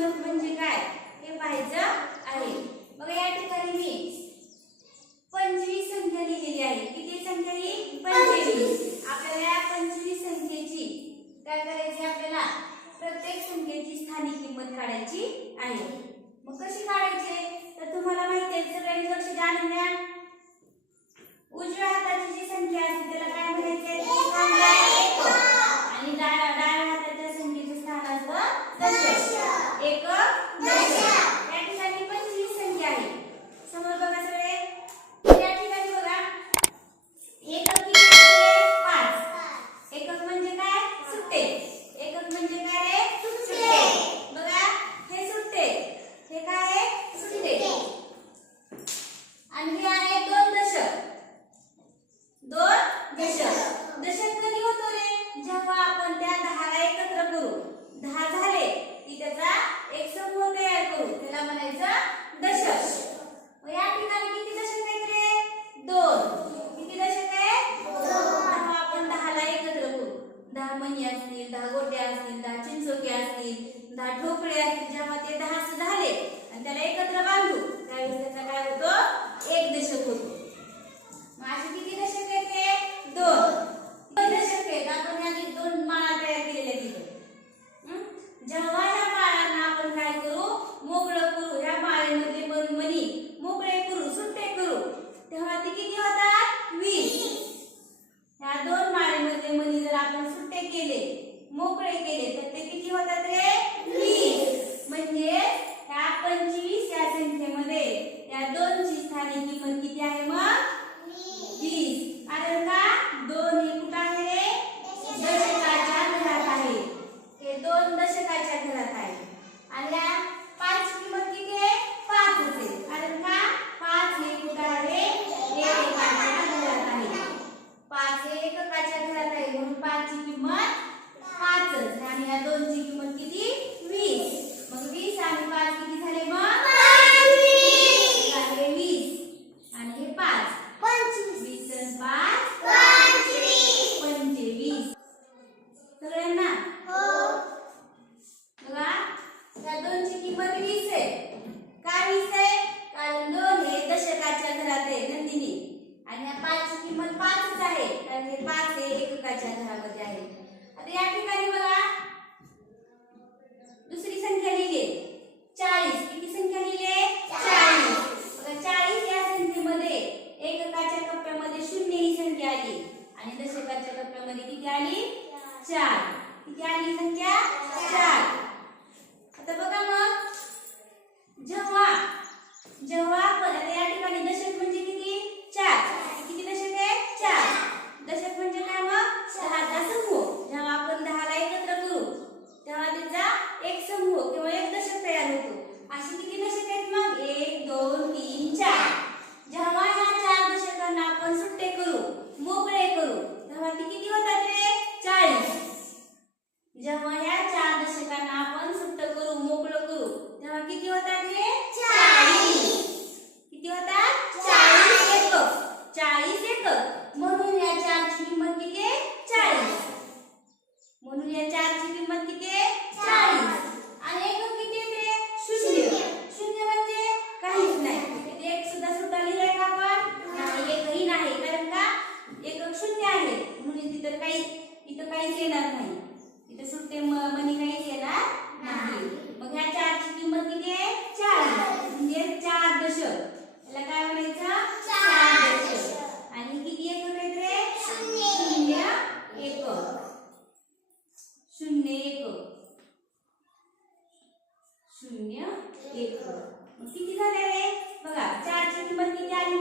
शोधक म्हणजे काय? हे पाहायचं आहे. बघा या ठिकाणी मी पंचवीस संख्या लिहिलेली आहे. किती संख्या ही? पंचवीस. आपल्याला या पंचवीस संख्येची काय करायची आपल्याला? प्रत्येक संख्येची स्थानिक किंमत काढायची आहे. दहा मणी असतील दहा गोट्या असतील दहा चिंचोके असतील दहा ठोकळे असतील जेव्हा ते दहा झाले आणि त्याला एकत्र बांधू त्यावेळेस त्याचा काय होतो? एक तुकडे केले तर ते किती होतात रे? वीस. म्हणजे ह्या पंचवीस या संख्येमध्ये या दोनची स्थानिक किंमत किती आहे? Lưng. चार. किती आली संख्या चार. येणार नाही. इथे सुट्टे मनी काहीच येणार नाही. मग ह्या चारची किंमत किती आहे? चार म्हणजे चार दशक. याला काय म्हणायचं? आणि शून्य. एक. शून्य एक. शून्य किती झाले रे? बघा चारची किंमत किती आली?